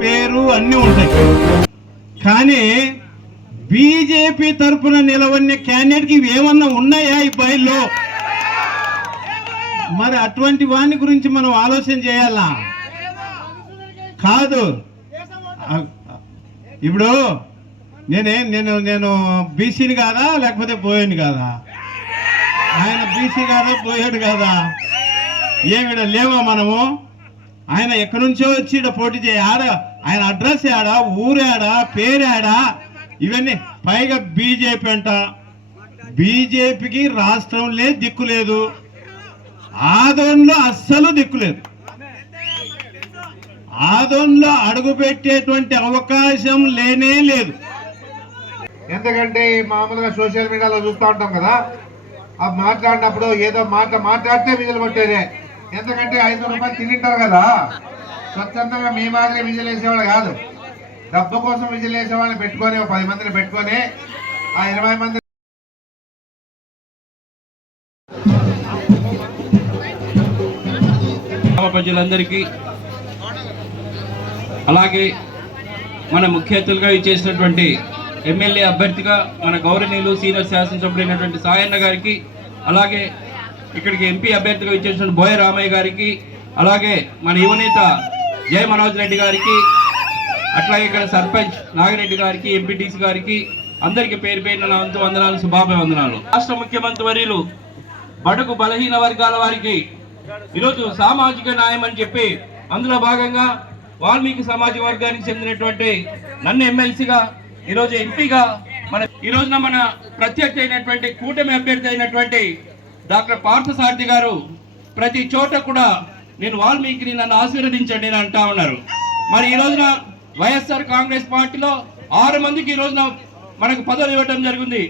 పేరు అన్నీ ఉంటాయి. కానీ బీజేపీ తరఫున నిలవన్న క్యాండిడేట్కి ఇవి ఏమన్నా ఉన్నాయా ఈ బయల్లో మరి అటువంటి వాని గురించి మనం ఆలోచన చేయాలా? కాదు. ఇప్పుడు నేనే నేను నేను బీసీని కాదా లేకపోతే పోయాను కాదా? ఆయన బీసీ కాదా పోయాడు కాదా? ఏమిడ లేవా మనము? ఆయన ఎక్కడి నుంచో వచ్చి పోటీ చేయ ఆడ ఆయన అడ్రస్ ఆడా ఊరాడా పేరాడా ఇవన్నీ. పైగా బీజేపీ అంట. బీజేపీకి రాష్ట్రంలో దిక్కు లేదు. ఆదోన్లో అస్సలు దిక్కు లేదు. ఆదోన్లో అడుగు పెట్టేటువంటి అవకాశం లేనే లేదు. ఎందుకంటే మామూలుగా సోషల్ మీడియాలో చూస్తూ ఉంటాం కదా. ఆ మాట్లాడినప్పుడు ఏదో మాట మాట్లాడితే విధులు పట్టేదే. ఎందుకంటే ఐదు రూపాయలు తింటారు కదా. స్వచ్ఛందంగా మీ మాదిరి విజులు వేసేవాళ్ళు కాదు. డబ్బు కోసం విజులు వేసేవాళ్ళని పెట్టుకొని ఒక పది మందిని పెట్టుకొని ఆ ఇరవై మంది ప్రజలందరికీ అలాగే మన ముఖ్య అతిథులుగా ఇచ్చేసినటువంటి ఎమ్మెల్యే అభ్యర్థిగా మన గౌరవనీయులు సీనియర్ శాసనసభ్యులైనటువంటి సాయన్న గారికి అలాగే ఇక్కడికి ఎంపీ అభ్యర్థిగా ఇచ్చేసిన బోయ రామయ్య గారికి అలాగే మన యువనేత జయ మనోజ్ రెడ్డి గారికి అట్లాగే ఇక్కడ సర్పంచ్ నాగిరెడ్డి గారికి ఎంపీటీసీ గారికి అందరికీ పేరు పేరున వంతు వందనాలు శుభాభయ వందనాలు రాష్ట్ర ముఖ్యమంత్రి వర్యులు బడుగు బలహీన వర్గాల వారికి ఈరోజు సామాజిక న్యాయం అని చెప్పి అందులో భాగంగా వాల్మీకి సమాజ వర్గానికి చెందినటువంటి నన్ను ఎమ్మెల్సీగా ఈరోజు ఎంపీగా మన ఈ రోజున మన ప్రత్యర్థి అయినటువంటి కూటమి అభ్యర్థి అయినటువంటి డాక్టర్ పార్థసారథి గారు ప్రతి చోట కూడా నేను వాల్మీకిని నన్ను ఆశీర్వదించండి అని అంటా ఉన్నారు. మరి ఈ రోజున వైఎస్ఆర్ కాంగ్రెస్ పార్టీలో ఆరు మందికి ఈ రోజున మనకు పదవులు ఇవ్వడం జరిగింది.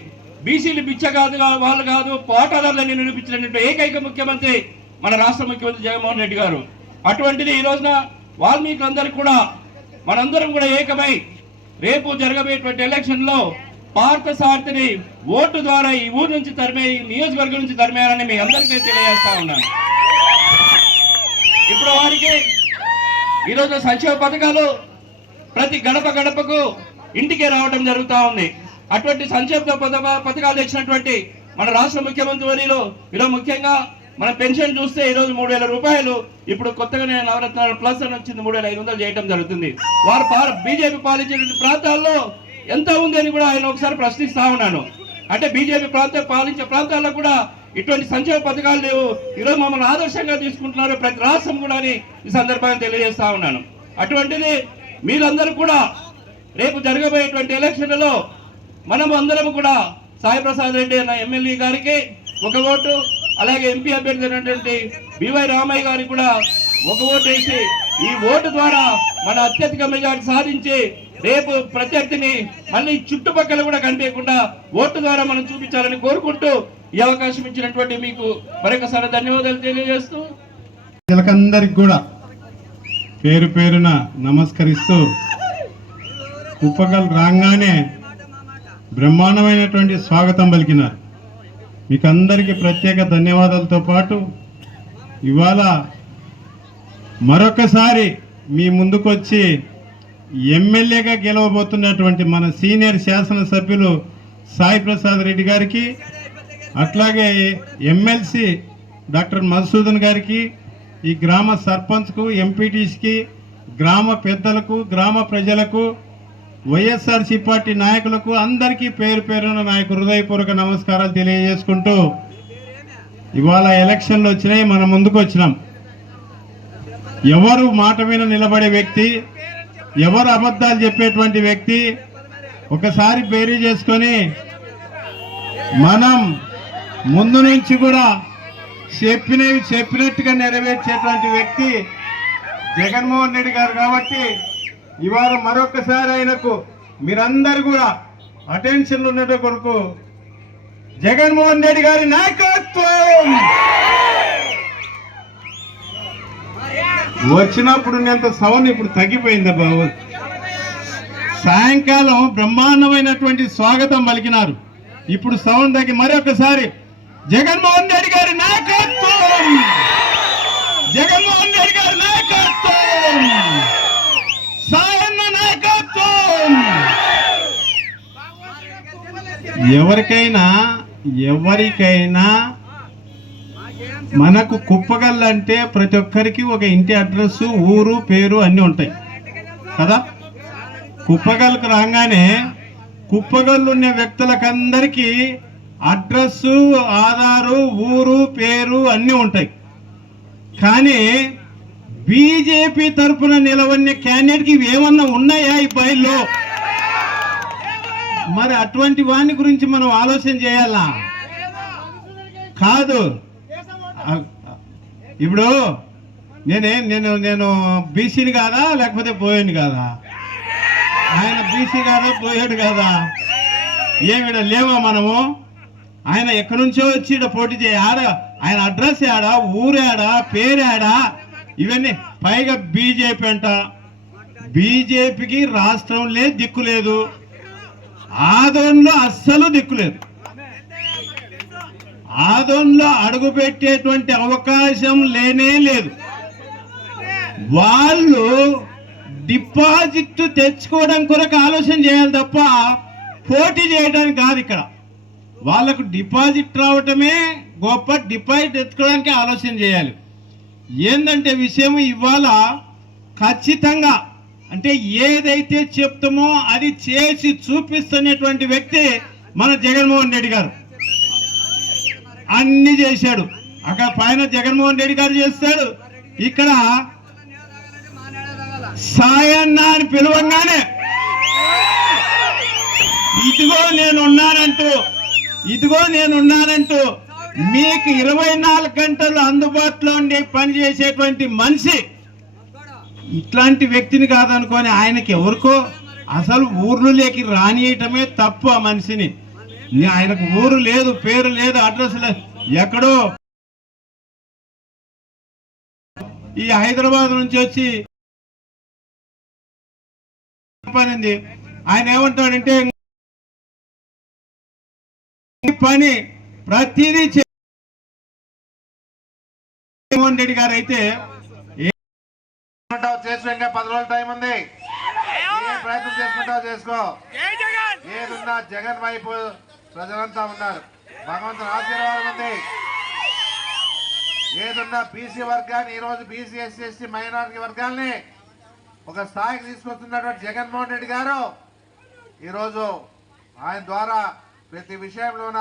బీసీలు బిచ్చ కాదు వాళ్ళు కాదు పోటాదారులని నిరూపించినటువంటి ఏకైక ముఖ్యమంత్రి మన రాష్ట్ర ముఖ్యమంత్రి జగన్మోహన్ రెడ్డి గారు. అటువంటిది ఈ రోజున వాల్మీకులందరూ కూడా మనందరం కూడా ఏకమై రేపు జరగబోయేటువంటి ఎలక్షన్లో పార్థసారథిని ఓటు ద్వారా ఈ ఊరు నుంచి తరిమే ఈ నియోజకవర్గం నుంచి తరిమేయాలని మీ అందరికీ నేను తెలియజేస్తా ఉన్నాను. ఇప్పుడు వారికి ఈరోజు సంక్షేమ పథకాలు ప్రతి గడప గడపకు ఇంటికి రావడం జరుగుతూ ఉంది. అటువంటి సంక్షేమ పథక- పథకాలు తెచ్చినటువంటి మన రాష్ట్ర ముఖ్యమంత్రి వర్యులు ఈరోజు ముఖ్యంగా మన పెన్షన్ చూస్తే ఈరోజు మూడు వేల రూపాయలు ఇప్పుడు కొత్తగానే నవరత్నాలు ప్లస్ అని వచ్చింది మూడు వేల ఐదు వందలు చేయడం జరుగుతుంది. వారు బీజేపీ పాలించేటువంటి ప్రాంతాల్లో ఎంత ఉంది అని కూడా ఆయన ఒకసారి ప్రశ్నిస్తా ఉన్నాను. అంటే బీజేపీ ప్రాంతం పాలించే ప్రాంతాల్లో కూడా ఇటువంటి సంక్షేమ పథకాలు లేవు. ఈరోజు మమ్మల్ని ఆదర్శంగా తీసుకుంటున్నారు ప్రతి రాష్ట్రం కూడా అని ఈ సందర్భాన్ని తెలియజేస్తా ఉన్నాను. అటువంటిది మీరందరూ కూడా రేపు జరగబోయేటువంటి ఎలక్షన్లలో మనం అందరం కూడా సాయిప్రసాద్ రెడ్డి అన్న ఎమ్మెల్యే గారికి ఒక ఓటు అలాగే ఎంపీ అభ్యర్థి అయినటువంటి బివై రామయ్య గారికి కూడా ఒక ఓటు వేసి ఈ ఓటు ద్వారా మన అత్యధిక మెజార్టీ సాధించి రేపు ప్రత్యర్థిని మళ్ళీ చుట్టుపక్కల కూడా కనిపించకుండా ఓటు ద్వారా మనం చూపించాలని కోరుకుంటూ ఈ అవకాశం ఇచ్చినటువంటి మీకు మరొకసారి ధన్యవాదాలు తెలియజేస్తూ వీళ్ళకందరికి కూడా పేరు పేరున నమస్కరిస్తూ కుప్పకల్ రాగానే బ్రహ్మాండమైనటువంటి స్వాగతం పలికినారు. మీకు అందరికీ ప్రత్యేక ధన్యవాదాలతో పాటు ఇవాళ మరొకసారి మీ ముందుకొచ్చి ఎమ్మెల్యేగా గెలవబోతున్నటువంటి మన సీనియర్ శాసనసభ్యులు సాయి ప్రసాద్ రెడ్డి గారికి అట్లాగే ఎమ్మెల్సీ డాక్టర్ మధుసూదన్ గారికి ఈ గ్రామ సర్పంచ్కు ఎంపీటీస్కి గ్రామ పెద్దలకు గ్రామ ప్రజలకు వైఎస్ఆర్సీ పార్టీ నాయకులకు అందరికీ పేరు పేరున నాయకు హృదయపూర్వక నమస్కారాలు తెలియజేసుకుంటూ ఇవాళ ఎలక్షన్లు వచ్చినాయి మనం ముందుకు వచ్చినాం. ఎవరు మాట మీద నిలబడే వ్యక్తి ఎవరు అబద్ధాలు చెప్పేటువంటి వ్యక్తి ఒకసారి బేరీ చేసుకొని మనం ముందు నుంచి కూడా చెప్పినవి చెప్పినట్టుగా నెరవేర్చేటువంటి వ్యక్తి జగన్మోహన్ రెడ్డి గారు కాబట్టి ఇవాళ మరొకసారి ఆయనకు మీరందరూ కూడా అటెన్షన్ ఉన్నట్టు కొరకు జగన్మోహన్ రెడ్డి గారి నాయకత్వం! వచ్చినప్పుడు ఉన్నంత సౌండ్ ఇప్పుడు తగ్గిపోయిందా బాబు? సాయంకాలం బ్రహ్మాండమైనటువంటి స్వాగతం పలికినారు. ఇప్పుడు సౌండ్ తగ్గి మరొకసారి జగన్మోహన్ రెడ్డి గారు నాయకత్వం! జగన్మోహన్ రెడ్డి గారు నాయకత్వం! సాయన్న నాయకత్వం! ఎవరికైనా ఎవరికైనా మనకు కుప్పగల్లంటే ప్రతి ఒక్కరికి ఒక ఇంటి అడ్రస్ ఊరు పేరు అన్నీ ఉంటాయి. కదా? కుప్పగల్కు రాగానే కుప్పగల్లు ఉన్న వ్యక్తులకందరికీ అడ్రస్సు ఆధారు ఊరు పేరు అన్నీ ఉంటాయి. కానీ బీజేపీ తరఫున నిలవన్న క్యాండిడేట్కి ఇవి ఏమన్నా ఉన్నాయా ఈ బయల్లో? మరి అటువంటి వాని గురించి మనం ఆలోచన చేయాలా? కాదు. ఇప్పుడు నేనే నేను నేను బీసీని కాదా లేకపోతే పోయాను కాదా? ఆయన బీసీ కాదా పోయాడు కాదా? ఏమిడ లేవా మనము? ఆయన ఎక్కడి నుంచో వచ్చి ఈడ పోటీ చేయ ఆడ ఆయన అడ్రస్ ఆడా ఊరాడా పేరాడా ఇవన్నీ పైగా బీజేపీ అంట. బీజేపీకి రాష్ట్రంలో దిక్కు లేదు. ఆదోన్లో అస్సలు దిక్కులేదు ఆదోన్లో అడుగు పెట్టేటువంటి అవకాశం లేనే లేదు. వాళ్ళు డిపాజిట్ తెచ్చుకోవడం కొరకు ఆలోచన చేయాలి తప్ప పోటీ చేయడానికి కాదు ఇక్కడ. వాళ్ళకు డిపాజిట్ రావటమే గొప్ప డిపాజిట్ తెచ్చుకోవడానికి ఆలోచన చేయాలి. ఏంటంటే విషయం ఇవాళ ఖచ్చితంగా అంటే ఏదైతే చెప్తామో అది చేసి చూపిస్తున్నటువంటి వ్యక్తి మన జగన్మోహన్ రెడ్డి గారు. అన్ని చేశాడు. అక్కడ పైన జగన్మోహన్ రెడ్డి గారు చేస్తాడు. ఇక్కడ సాయన్న అని పిలవంగానే ఇదిగో నేను ఉన్నానంటూ ఇదిగో నేను ఉన్నానంటూ మీకు ఇరవై నాలుగు గంటలు అందుబాటులో ఉండి పనిచేసేటువంటి మనిషి ఇట్లాంటి వ్యక్తిని కాదనుకొని ఆయనకి ఎవరికో అసలు ఊర్లులోకి రానియటమే తప్పు ఆ మనిషిని. ఆయనకు ఊరు లేదు పేరు లేదు అడ్రస్ లేదు. ఎక్కడో ఈ హైదరాబాద్ నుంచి వచ్చి పనింది. ఆయన ఏమంటాడంటే ఈ పని ప్రతిదీ జగన్మోహన్ రెడ్డి గారు అయితే చేసుకుంటావు చేసుకో ఇంకా పది రోజులు టైం ఉంది. ప్రయత్నం చేసుకుంటావు చేసుకో. ఏదున్నా జగన్ వైపు ప్రజలంతా ఉన్నారు. భగవంతుని ఆశీర్వాదం ఉంది. ఏదున్నా బీసీ వర్గాన్ని ఈరోజు బీసీ ఎస్సీ మైనారిటీ వర్గాల్ని ఒక స్థాయికి తీసుకొస్తున్నటువంటి జగన్మోహన్ రెడ్డి గారు ఈరోజు ఆయన ద్వారా ప్రతి విషయంలోన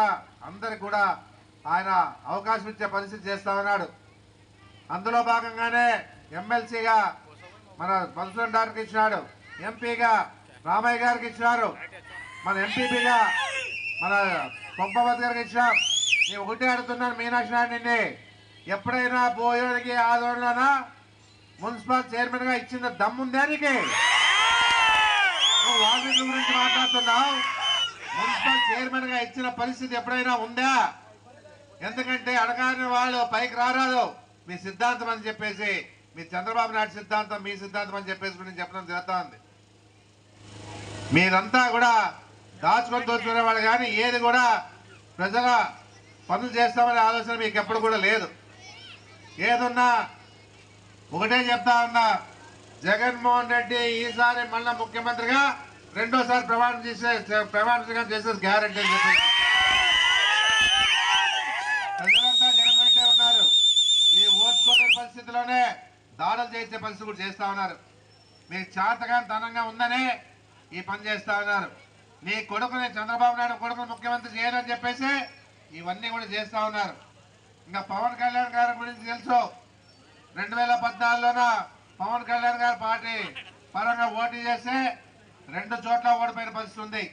అందరికి కూడా ఆయన అవకాశం ఇచ్చే పరిస్థితి చేస్తా ఉన్నాడు. అందులో భాగంగానే ఎమ్మెల్సీగా మన మధుసూదన్ గారికి ఇచ్చినాడు. ఎంపీగా రామయ్య గారికి ఇచ్చినారు. మన ఎంపీపీగా మన పంపవతి గారికి ఇచ్చినాం నేను ఒకటే అడుగుతున్నాను మీనాక్షి నాయుడిని ఎప్పుడైనా పోయేడికి ఆదోళన మున్సిపల్ చైర్మన్గా ఇచ్చిన దమ్ముందే నీకు. నువ్వు వాల్మీకి గురించి మాట్లాడుతున్నావు. మున్సిపల్ చైర్మన్గా ఇచ్చిన పరిస్థితి ఎప్పుడైనా ఉందా? ఎందుకంటే అడగాని వాళ్ళు పైకి రారాదు. మీ సిద్ధాంతం అని చెప్పేసి మీ చంద్రబాబు నాయుడు సిద్ధాంతం మీ సిద్ధాంతం అని చెప్పేసి నేను చెప్పడం జరుగుతుంది మీరంతా కూడా దాచుకొని దోచుకునే వాళ్ళు కానీ ఏది కూడా ప్రజల పనులు చేస్తామనే ఆలోచన మీకు ఎప్పుడు కూడా లేదు. ఏదున్నా ఒకటే చెప్తా ఉన్నా జగన్మోహన్ రెడ్డి ఈసారి మళ్ళా ముఖ్యమంత్రిగా రెండోసారి ప్రమాణం చేసే ప్రమాణ చేసే గ్యారంటీ అని చెప్పి ప్రజలంతా జగన్ వెంటే ఉన్నారు. ఈ ఓర్చుకోలేని పరిస్థితిలోనే దాడులు చేసే పరిస్థితి కూడా చేస్తా ఉన్నారు. మీకు చాతగా ధనంగా ఉందనే ఈ పని చేస్తా ఉన్నారు. నీ కొడుకుని చంద్రబాబు నాయుడు కొడుకుని ముఖ్యమంత్రి చేయనని చెప్పేసి ఇవన్నీ కూడా చేస్తా ఉన్నారు. ఇంకా పవన్ కళ్యాణ్ గారి గురించి తెలుసు. రెండు వేల పద్నాలుగులోన పవన్ కళ్యాణ్ గారి పార్టీ పరంగా ఓటు చేస్తే రెండు చోట్ల ఓడిపోయిన పరిస్థితి ఉంది.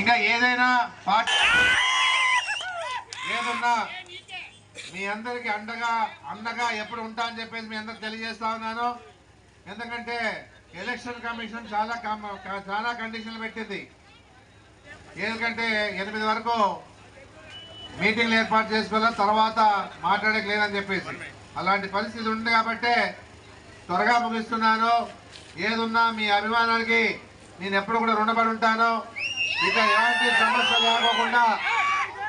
ఇంకా ఏదైనా పార్టీ ఏదున్నా మీ అందరికి అండగా అండగా ఎప్పుడు ఉంటా అని చెప్పేసి మీ అందరికి తెలియజేస్తా ఉన్నాను. ఎందుకంటే ఎలక్షన్ కమిషన్ చాలా చాలా కండిషన్లు పెట్టింది. ఎందుకంటే ఎనిమిది వరకు మీటింగ్లు ఏర్పాటు చేసుకోవాలి తర్వాత మాట్లాడకలేదని చెప్పేసి. అలాంటి పరిస్థితి ఉంది కాబట్టి త్వరగా ముగిస్తున్నాను. ఏదున్నా మీ అభిమానానికి నేను ఎప్పుడు కూడా రుణపడి ఉంటాను. ఇక ఎలాంటి సమస్యలు లేకోకుండా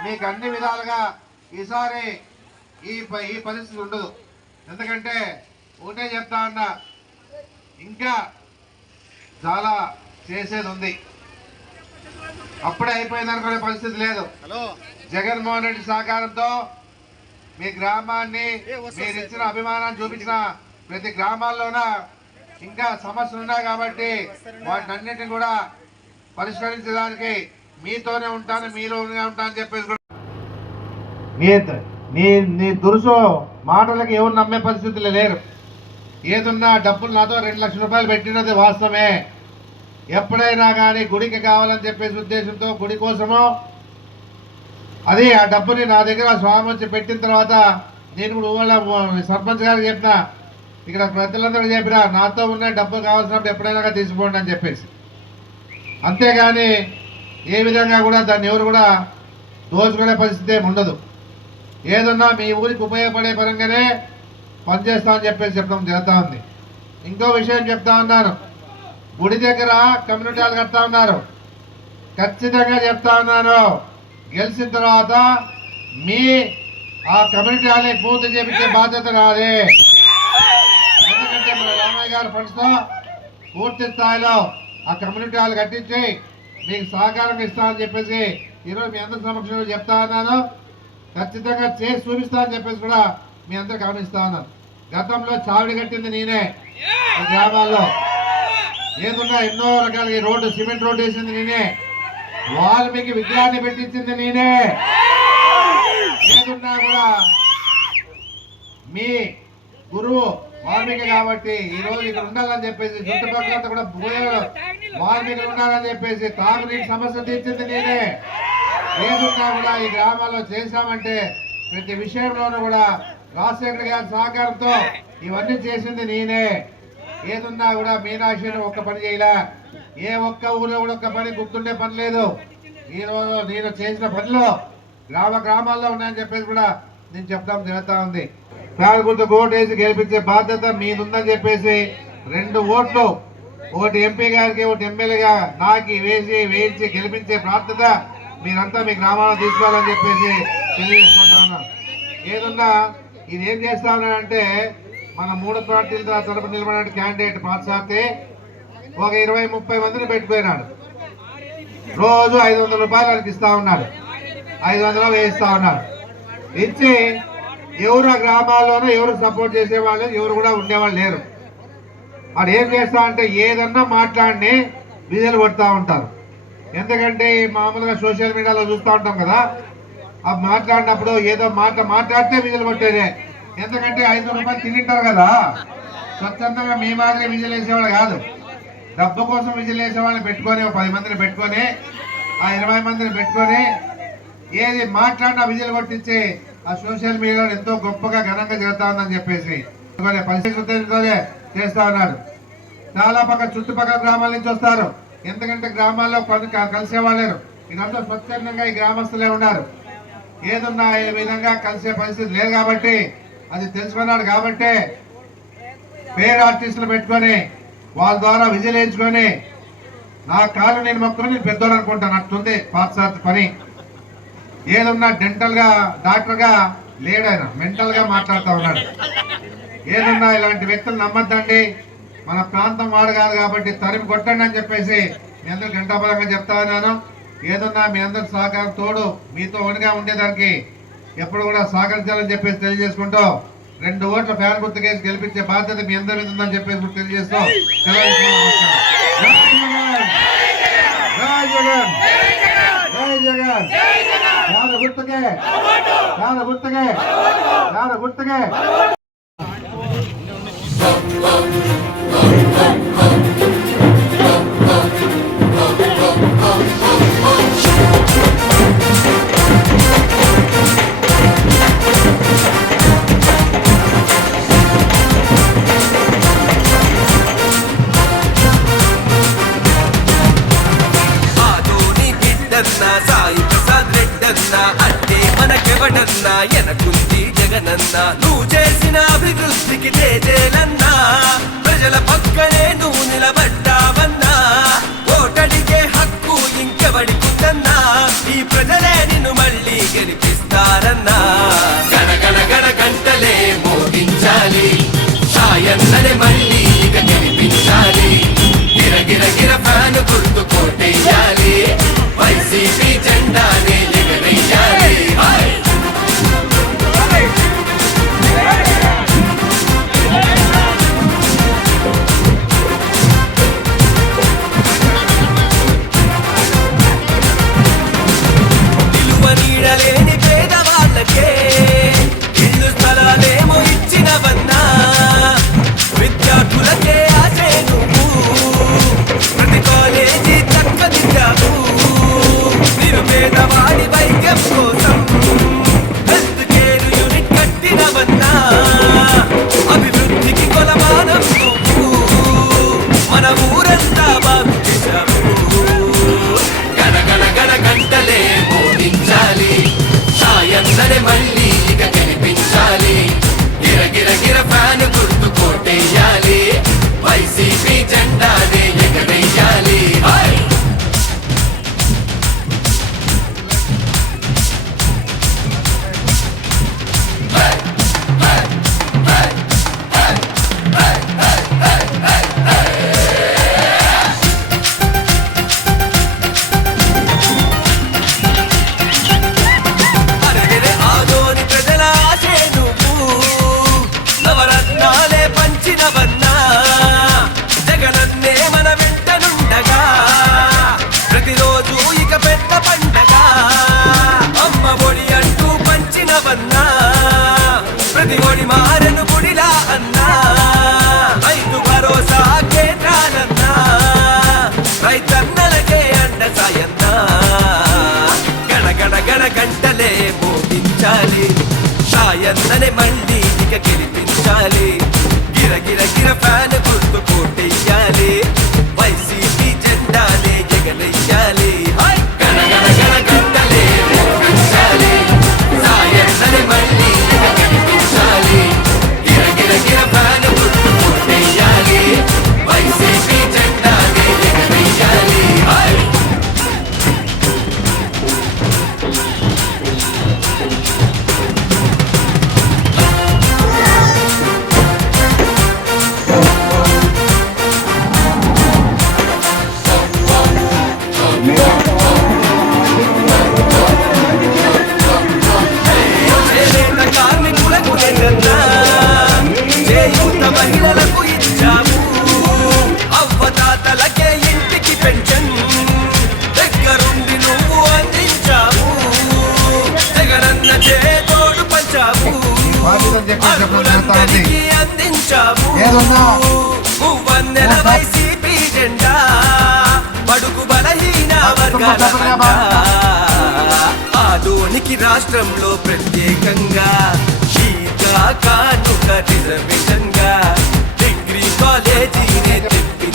మీకు అన్ని విధాలుగా ఈసారి ఈ ప- ఈ పరిస్థితి ఉండదు. ఎందుకంటే ఒకటే చెప్తా ఉన్నా ఇంకా చాలా చేసేది ఉంది. అప్పుడే అయిపోయింది అనుకునే పరిస్థితి లేదు. జగన్మోహన్ రెడ్డి సహకారంతో మీ గ్రామాన్ని మీరు ఇచ్చిన అభిమానాన్ని చూపించిన ప్రతి గ్రామాల్లోన ఇంకా సమస్యలు ఉన్నాయి కాబట్టి వాటిని అన్నిటిని కూడా పరిష్కరించడానికి మీతోనే ఉంటాను మీలోనే ఉంటాను చెప్పేసి కూడా నీ నీ నీ దురుసు మాటలకు ఎవరు నమ్మే పరిస్థితులు లేరు. ఏదున్నా డబ్బులు నాతో రెండు లక్షల రూపాయలు పెట్టినది వాస్తవమే. ఎప్పుడైనా కానీ గుడికి కావాలని చెప్పేసి ఉద్దేశంతో గుడి కోసమో అది ఆ డబ్బుని నా దగ్గర స్వామి వచ్చి పెట్టిన తర్వాత నేను కూడా వాళ్ళ సర్పంచ్ గారికి చెప్పిన ఇక్కడ ప్రజలందరూ చెప్పిన నాతో ఉన్న డబ్బు కావాల్సినప్పుడు ఎప్పుడైనా తీసుకోండి అని చెప్పేసి. అంతేగాని ఏ విధంగా కూడా దాన్ని ఎవరు కూడా దోచుకునే పరిస్థితి ఏమి ఉండదు ఏదన్నా మీ ఊరికి ఉపయోగపడే పరంగానే పనిచేస్తామని చెప్పేసి చెప్పడం జరుగుతూ ఉంది. ఇంకో విషయం చెప్తా ఉన్నాను గుడి దగ్గర కమ్యూనిటీ హాల్ కడతా ఉన్నారు. ఖచ్చితంగా చెప్తా ఉన్నాను. గెలిచిన తర్వాత మీ ఆ కమ్యూనిటీ హాల్ని పూర్తి చేపించే బాధ్యత రాదే ఎందుకంటే మన రామయ్య గారి ఫండ్స్తో పూర్తి స్థాయిలో ఆ కమ్యూనిటీ హాల్ కట్టించి మీకు సహకారం ఇస్తామని చెప్పేసి ఈరోజు మీ అందరి సమక్షంలో చెప్తా ఉన్నాను. ఖచ్చితంగా చేసి చూపిస్తా అని చెప్పేసి కూడా మీ అందరు గమనిస్తా ఉన్నాను గతంలో చావిడి కట్టింది నేనే. గ్రామాల్లో ఏదున్నా ఎన్నో రకాల రోడ్డు సిమెంట్ రోడ్డు వేసింది నేనే. వాల్మీకి విగ్రహాన్ని పెట్టించింది నేనే. ఏదున్నా కూడా మీ గురువు వాల్మీకి కాబట్టి ఈ రోజు ఇక్కడ ఉండాలని చెప్పేసి చుట్టుపక్కలంతా కూడా పోయారు వాల్మీకి ఉండాలని చెప్పేసి తాగునీటి సమస్య తీర్చింది నేనే. ఏదున్నా కూడా ఈ గ్రామాల్లో చేశామంటే ప్రతి విషయంలోనూ కూడా రాజశేఖర్ గారి సహకారంతో ఇవన్నీ చేసింది నేనే. ఏదున్నా కూడా మీనాక్షి ఒక్క పని చేయలే. ఏ ఒక్క ఊరిలో కూడా ఒక్క పని గుర్తుండే పని లేదు. ఈ రోజు నేను చేసిన పనిలో గ్రామ గ్రామాల్లో ఉన్నాయని చెప్పేసి కూడా నేను చెప్తాం జరుగుతూ ఉంది. ఫ్యాన్ గుర్తు ఓటు వేసి గెలిపించే బాధ్యత మీదుందని చెప్పేసి రెండు ఓట్లు ఒకటి ఎంపీ గారికి ఒకటి ఎమ్మెల్యేగా నాకి వేసి వేయించి గెలిపించే బాధ్యత మీరంతా మీ గ్రామాలను తీసుకోవాలని చెప్పేసి తెలియజేసుకుంటా ఉన్నా. ఏదున్నా ఇది ఏం చేస్తా ఉన్నాడంటే మన మూడు పార్టీల తరపు నిలబడిన క్యాండిడేట్ పాఠశాతి ఒక ఇరవై ముప్పై మందిని పెట్టుకున్నాడు రోజు ఐదు వందల రూపాయలు వాళ్ళకి ఇస్తా ఉన్నాడు. ఐదు వందలు వేయిస్తా ఉన్నాడు. ఇచ్చి ఎవరు ఆ గ్రామాల్లోనూ ఎవరు సపోర్ట్ చేసేవాళ్ళు ఎవరు కూడా ఉండేవాళ్ళు లేరు. వాడు ఏం చేస్తా అంటే ఏదన్నా మాట్లాడి విజయలు కొడతా ఉంటారు. ఎందుకంటే మామూలుగా సోషల్ మీడియాలో చూస్తూ ఉంటాం కదా ఆ మాట్లాడినప్పుడు ఏదో మాట మాట్లాడితే విధులు కొట్టేదే ఎందుకంటే ఐదు రూపాయలు తింటారు కదా. స్వచ్ఛందంగా మీ మాదిరి విజయలు వేసేవాళ్ళు కాదు. డబ్బు కోసం విజయలు వేసేవాళ్ళని పెట్టుకొని ఒక పది మందిని పెట్టుకొని ఆ ఇరవై మందిని పెట్టుకొని ఏది మాట్లాడినా విజయలు కొట్టించి ఆ సోషల్ మీడియాలో ఎంతో గొప్పగా ఘనంగా జరుగుతా ఉందని చెప్పేసి. ఇదిగోనే చేస్తా ఉన్నారు. చాలా పక్క చుట్టుపక్కల గ్రామాల నుంచి వస్తారు. ఎందుకంటే గ్రామాల్లో పని క- కలిసే వాళ్ళేరు ఇదంతా స్వచ్ఛందంగా ఈ గ్రామస్తులే ఉన్నారు. ఏదున్నా ఏ విధంగా కలిసే పరిస్థితి లేదు కాబట్టి అది తెలుసుకున్నాడు కాబట్టే పేరు ఆర్టిస్టులు పెట్టుకొని వాళ్ళ ద్వారా విజిలేయించుకొని నా కాలు నేను మొక్కుని నేను పెద్దోడు అనుకుంటాను. అట్టుంది పాఠశాల పని. ఏదున్నా డెంటల్గా డాక్టర్గా లేడు ఆయన. మెంటల్గా మాట్లాడుతూ ఉన్నాడు. ఏదున్నా ఇలాంటి వ్యక్తులు నమ్మద్దండి. మన ప్రాంతం వాడు కాదు కాబట్టి తరిమి కొట్టండి అని చెప్పేసి నేను అందరు గంటాపరంగా చెప్తా ఉన్నాను? ఏదన్నా మీ అందరి సహకారం తోడు మీతో ఒనిగా ఉండేదానికి ఎప్పుడు కూడా సహకరించాలని చెప్పేసి తెలియజేసుకుంటూ. రెండు ఓట్ల ఫ్యాన్ గుర్తుకేసి గెలిపించే బాధ్యత మీ అందరి మీద ఉందని చెప్పేసి కూడా తెలియజేస్తూ సెలవు తీసుకుంటున్నాను. నమస్కారం. ఈ ప్రజలే నిన్ను మళ్ళీ గెలిపిస్తారన్నా. గణగణ గణ గంటలే మోగించాలి. సాయన్ననే మళ్ళీ ఇక గెలిపించాలి. గిర గిర గిర ఫ్యాన్ గుర్తు కోటేయాలి. వైసీ సాయన్ననే మళ్ళీ ఇక గెలిపించాలి మహిళలకు ఇచ్చాము. అవ్వతాతలకే ఇంటికి పెన్షన్ దగ్గరుండి నువ్వు అందించావు. జగనన్న చేతోడు పంచావు. అర్హులందరికీ ఏదున్నా? పువ్వన్నెల వైసీపీ జెండా బడుగు బలహీన వర్గాల. ఆధునికి రాష్ట్రంలో ప్రత్యేకంగా శీతా కానుక reservation işgal edin edip bir